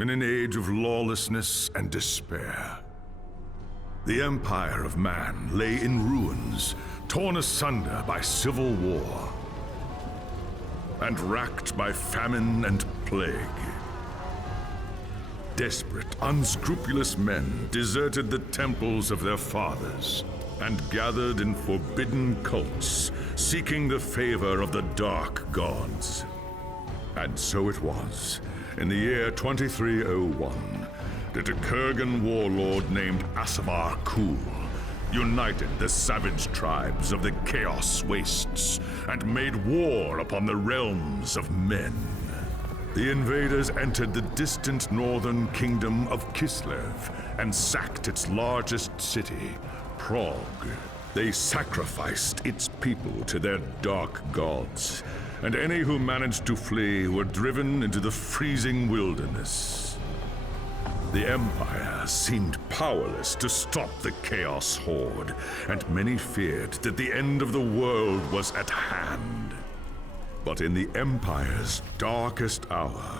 in an age of lawlessness and despair. The empire of man lay in ruins, torn asunder by civil war, and racked by famine and plague. Desperate, unscrupulous men deserted the temples of their fathers and gathered in forbidden cults, seeking the favor of the dark gods. And so it was, in the year 2301, that a Kurgan warlord named Asavar Kul united the savage tribes of the Chaos Wastes and made war upon the realms of men. The invaders entered the distant northern kingdom of Kislev and sacked its largest city, Prague. They sacrificed its people to their dark gods, and any who managed to flee were driven into the freezing wilderness. The Empire seemed powerless to stop the Chaos Horde, and many feared that the end of the world was at hand. But in the Empire's darkest hour,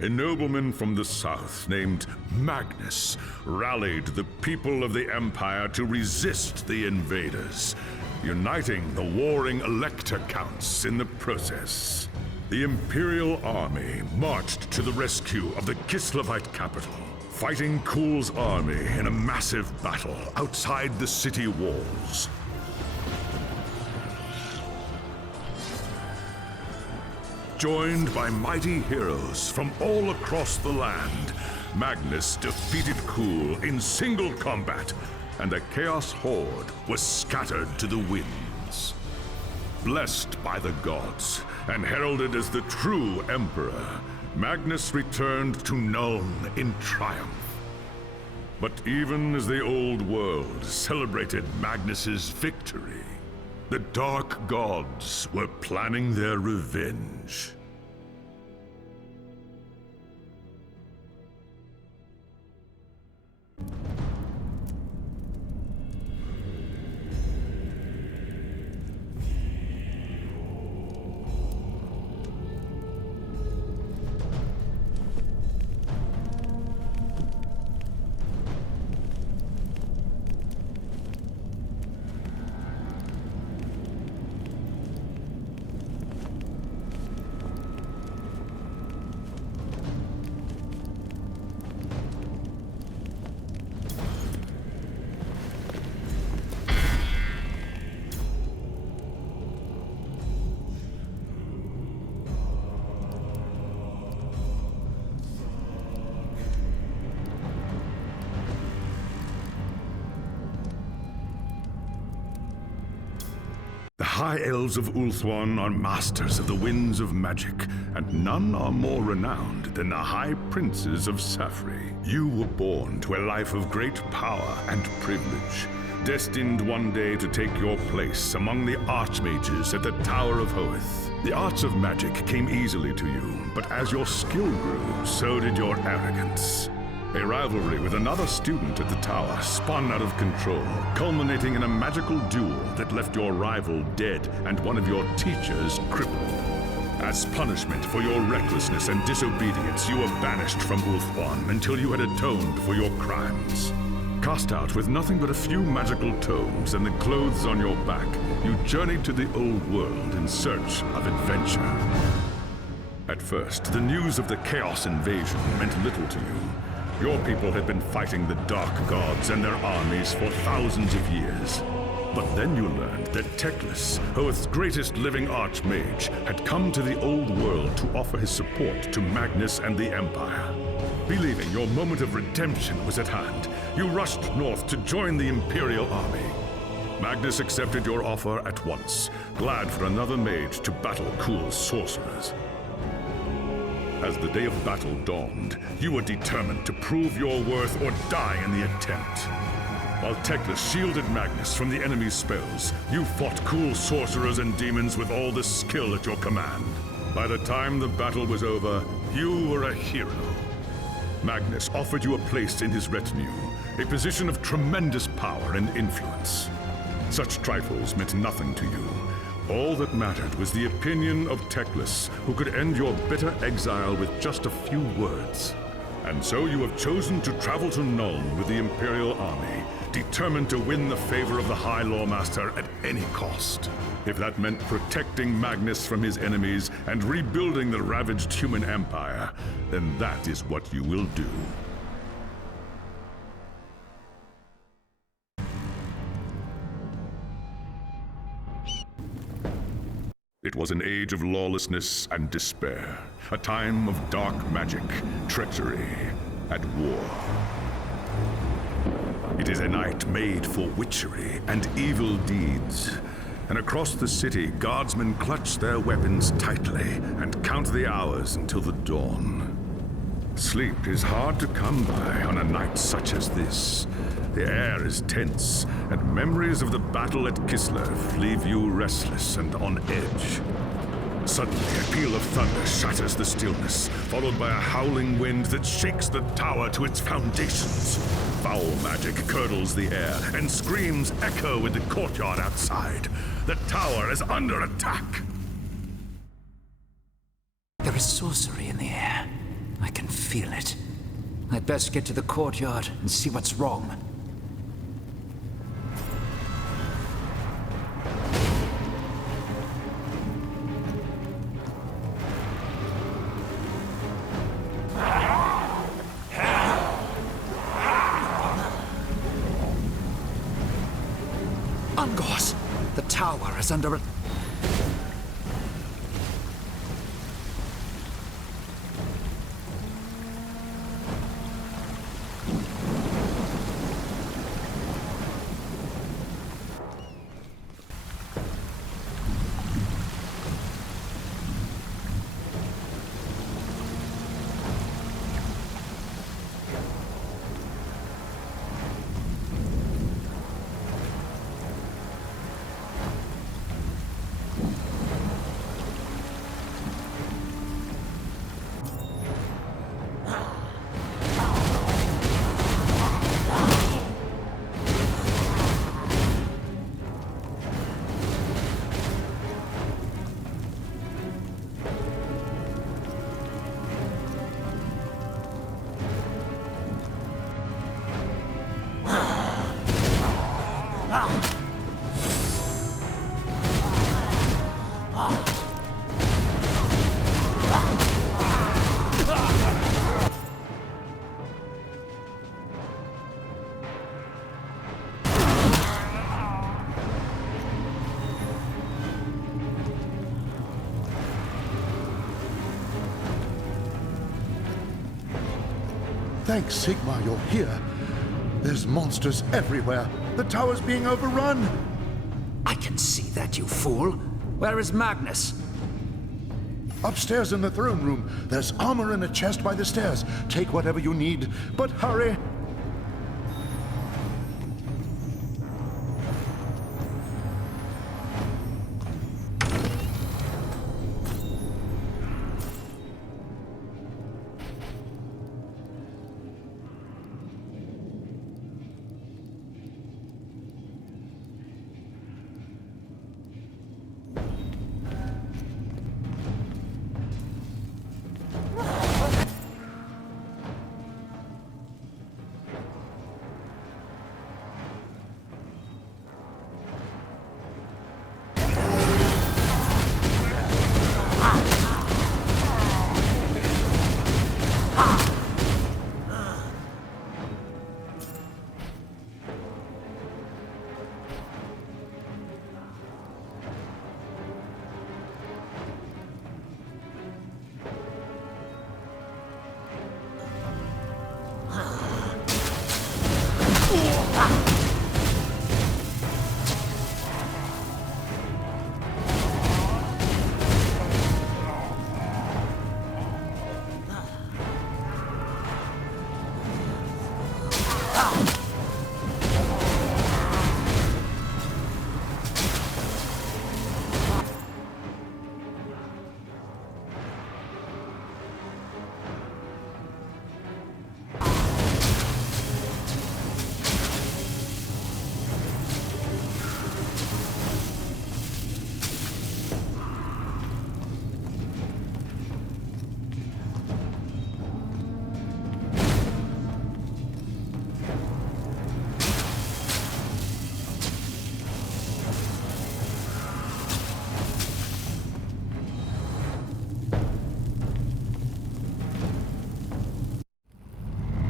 a nobleman from the south named Magnus rallied the people of the Empire to resist the invaders, uniting the warring Elector Counts in the process. The Imperial Army marched to the rescue of the Kislevite capital, fighting Kul's army in a massive battle outside the city walls. Joined by mighty heroes from all across the land, Magnus defeated Kul in single combat, and the Chaos Horde was scattered to the winds. Blessed by the gods and heralded as the true Emperor, Magnus returned to Nuln in triumph. But even as the old world celebrated Magnus's victory, the Dark Gods were planning their revenge. The High Elves of Ulthuan are masters of the winds of magic, and none are more renowned than the High Princes of Safri. You were born to a life of great power and privilege, destined one day to take your place among the Archmages at the Tower of Hoeth. The arts of magic came easily to you, but as your skill grew, so did your arrogance. A rivalry with another student at the tower spun out of control, culminating in a magical duel that left your rival dead and one of your teachers crippled. As punishment for your recklessness and disobedience, you were banished from Ulthuan until you had atoned for your crimes. Cast out with nothing but a few magical tomes and the clothes on your back, you journeyed to the old world in search of adventure. At first, the news of the Chaos invasion meant little to you. Your people had been fighting the Dark Gods and their armies for thousands of years. But then you learned that Teclis, Hoeth's greatest living archmage, had come to the old world to offer his support to Magnus and the Empire. Believing your moment of redemption was at hand, you rushed north to join the Imperial Army. Magnus accepted your offer at once, glad for another mage to battle Kul's sorcerers. As the day of battle dawned, you were determined to prove your worth or die in the attempt. While Teclis shielded Magnus from the enemy's spells, you fought Kul's sorcerers and demons with all the skill at your command. By the time the battle was over, you were a hero. Magnus offered you a place in his retinue, a position of tremendous power and influence. Such trifles meant nothing to you. All that mattered was the opinion of Teclis, who could end your bitter exile with just a few words. And so you have chosen to travel to Nuln with the Imperial army, determined to win the favor of the High Lawmaster at any cost. If that meant protecting Magnus from his enemies and rebuilding the ravaged human empire, then that is what you will do. It was an age of lawlessness and despair, a time of dark magic, treachery, and war. It is a night made for witchery and evil deeds. And across the city, guardsmen clutch their weapons tightly and count the hours until the dawn. Sleep is hard to come by on a night such as this. The air is tense, and memories of the battle at Kislev leave you restless and on edge. Suddenly, a peal of thunder shatters the stillness, followed by a howling wind that shakes the tower to its foundations. Foul magic curdles the air, and screams echo in the courtyard outside. The tower is under attack! There is sorcery in the air. I can feel it. I'd best get to the courtyard and see what's wrong. Ungos! The tower is under a... Thanks, Sigmar, you're here. There's monsters everywhere. The tower's being overrun. I can see that, you fool. Where is Magnus? Upstairs in the throne room. There's armor in a chest by the stairs. Take whatever you need, but hurry.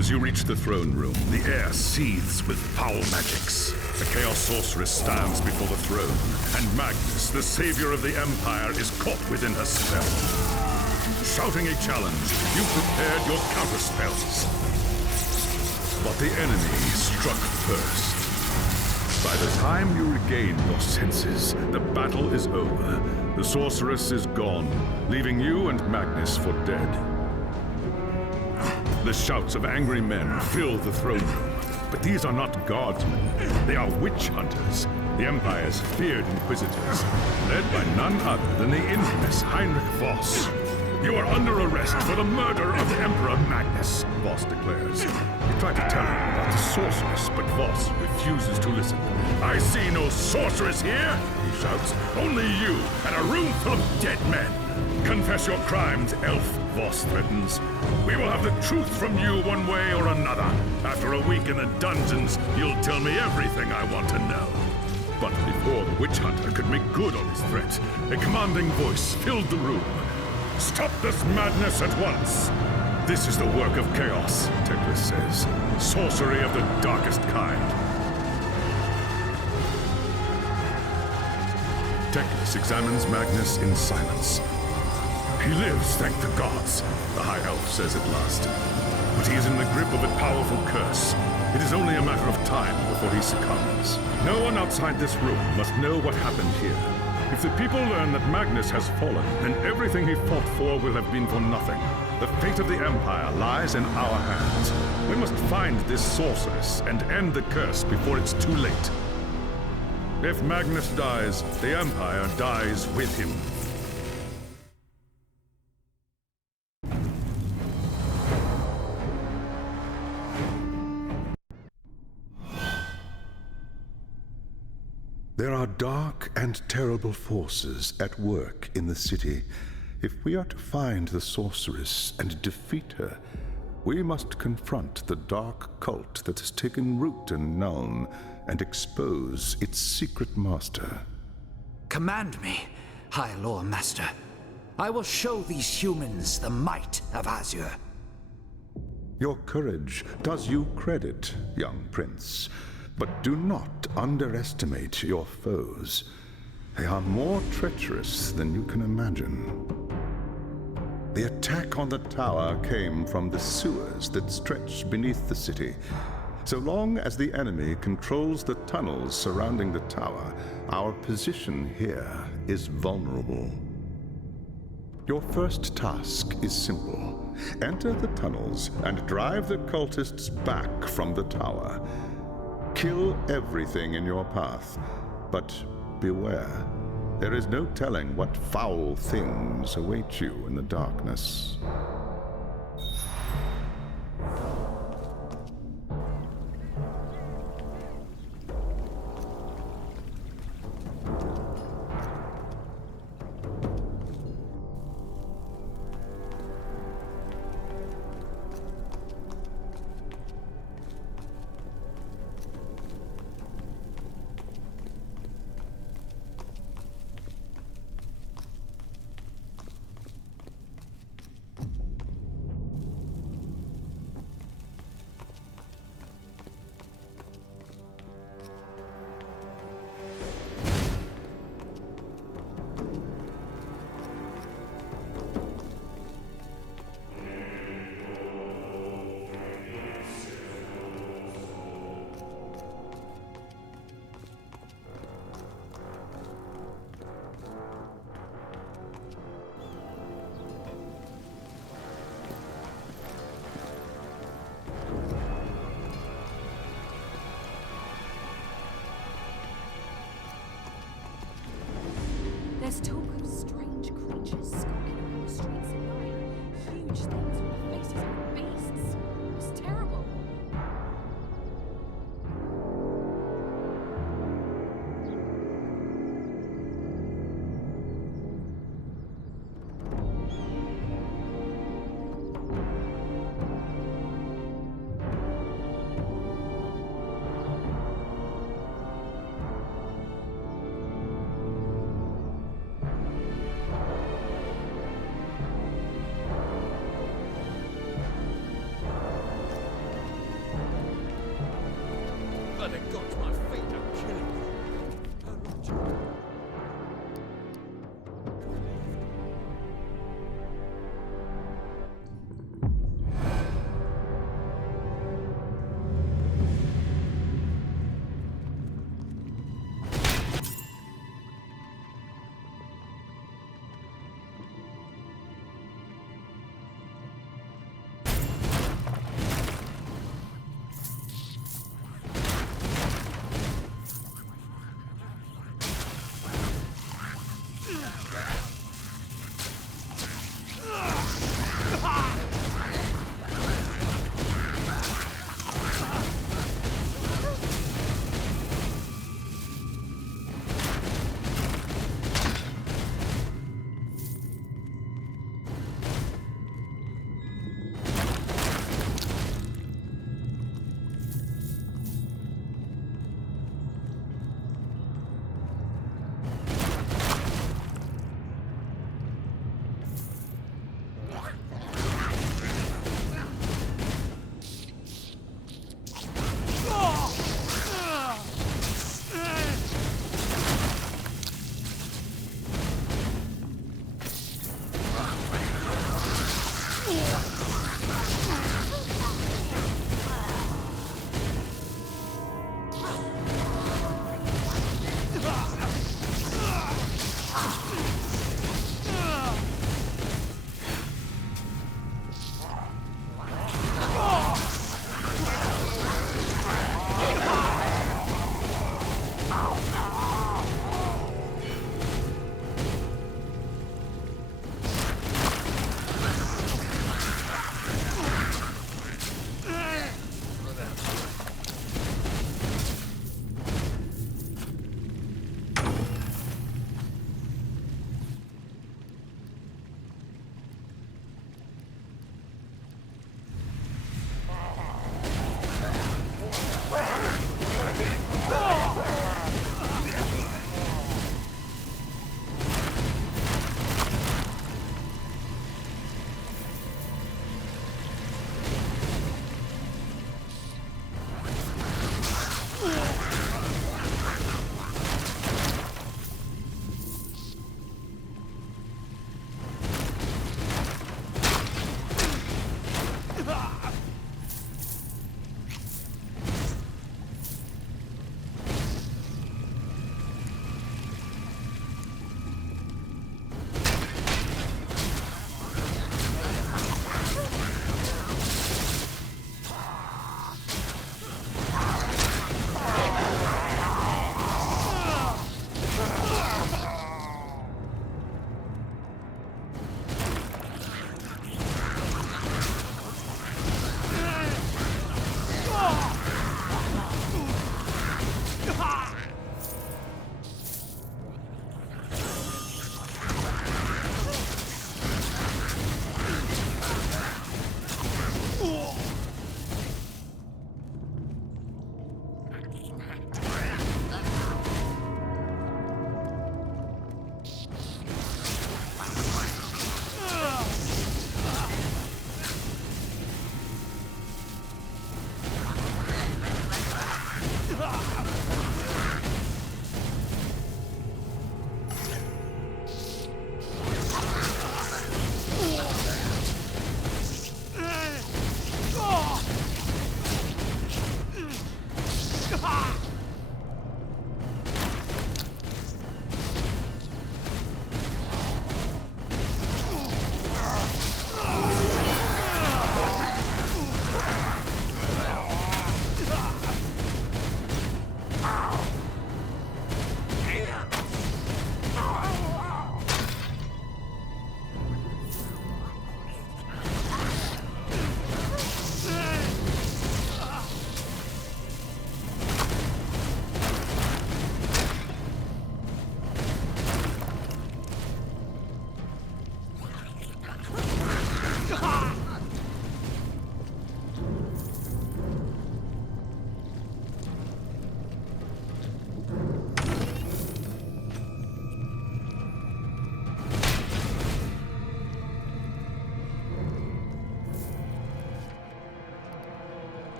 As you reach the throne room, the air seethes with foul magics. The Chaos Sorceress stands before the throne, and Magnus, the savior of the Empire, is caught within her spell. Shouting a challenge, you prepared your counterspells. But the enemy struck first. By the time you regain your senses, the battle is over. The sorceress is gone, leaving you and Magnus for dead. The shouts of angry men fill the throne room. But these are not guardsmen. They are witch hunters, the Empire's feared inquisitors, led by none other than the infamous Heinrich Voss. You are under arrest for the murder of the Emperor Magnus, Voss declares. You try to tell him about the sorceress, but Voss refuses to listen. I see no sorceress here, he shouts. Only you and a room full of dead men. Confess your crimes, elf, Voss threatens. We will have the truth from you one way or another. After a week in the dungeons, you'll tell me everything I want to know. But before the witch hunter could make good on his threat, a commanding voice filled the room. Stop this madness at once! This is the work of chaos, Teclis says. Sorcery of the darkest kind. Teclis examines Magnus in silence. He lives, thank the gods, the High Elf says at last. But he is in the grip of a powerful curse. It is only a matter of time before he succumbs. No one outside this room must know what happened here. If the people learn that Magnus has fallen, then everything he fought for will have been for nothing. The fate of the Empire lies in our hands. We must find this sorceress and end the curse before it's too late. If Magnus dies, the Empire dies with him. There are dark and terrible forces at work in the city. If we are to find the sorceress and defeat her, we must confront the dark cult that has taken root in Nuln and expose its secret master. Command me, High Lore Master. I will show these humans the might of Azure. Your courage does you credit, young prince. But do not underestimate your foes. They are more treacherous than you can imagine. The attack on the tower came from the sewers that stretch beneath the city. So long as the enemy controls the tunnels surrounding the tower, our position here is vulnerable. Your first task is simple. Enter the tunnels and drive the cultists back from the tower. Kill everything in your path, but beware. There is no telling what foul things await you in the darkness. There's talk of strange creatures skulking around the streets at night. Huge things with the faces of beasts. It's terrible.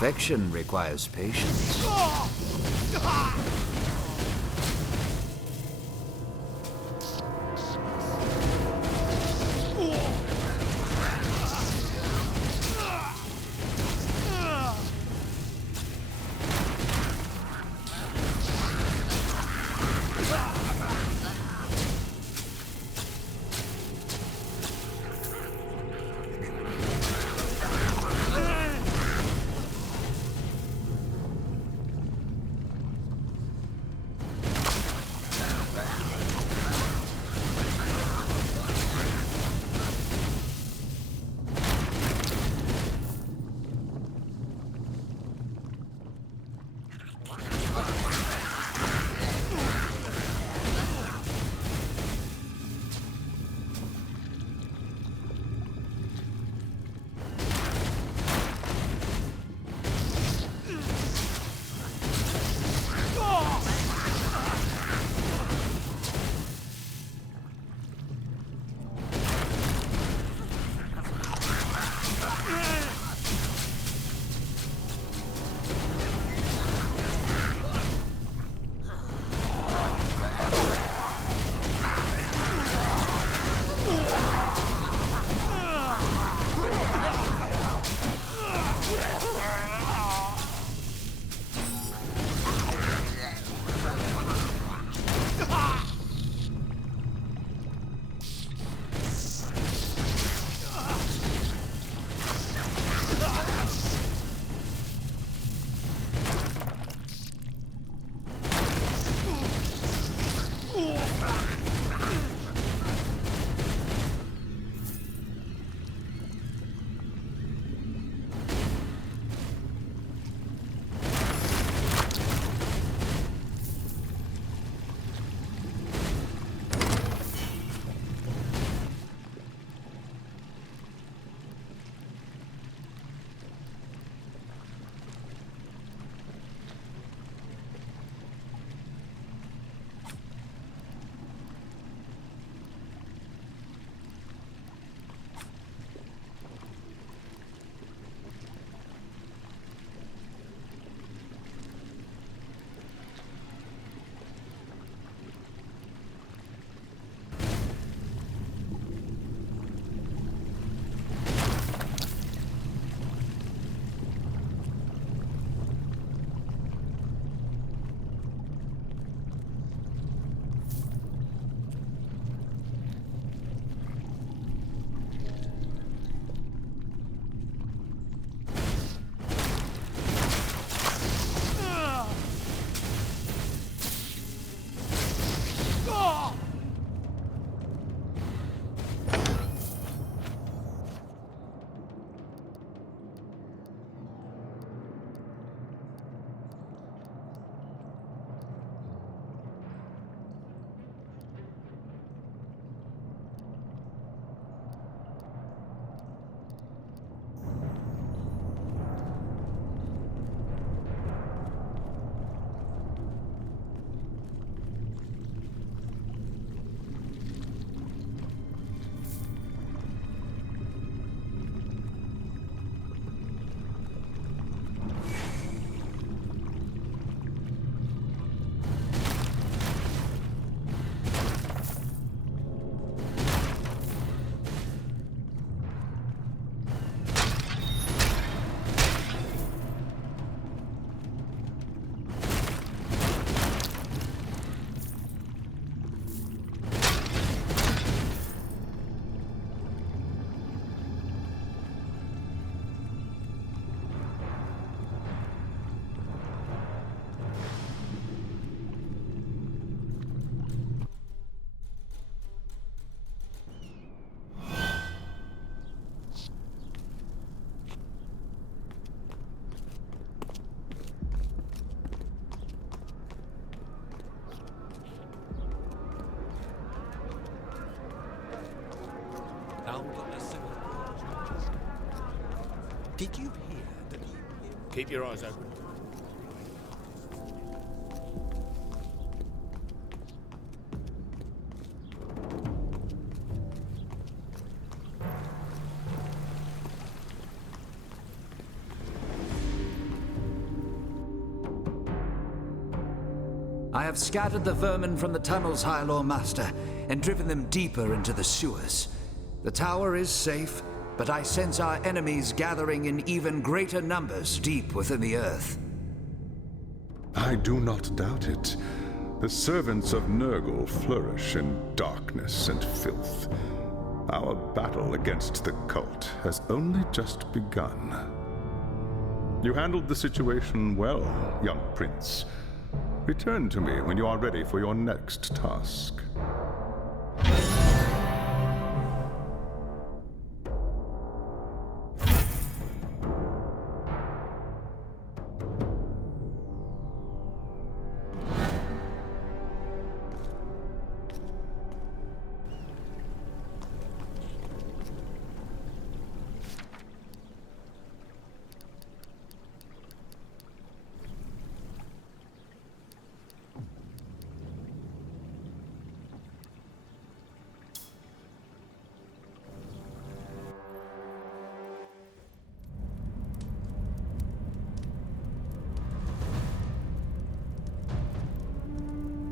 Perfection requires patience. Did you hear that? Keep your eyes open. I have scattered the vermin from the tunnels, High Lord Master, and driven them deeper into the sewers. The tower is safe, but I sense our enemies gathering in even greater numbers deep within the earth. I do not doubt it. The servants of Nurgle flourish in darkness and filth. Our battle against the cult has only just begun. You handled the situation well, young prince. Return to me when you are ready for your next task.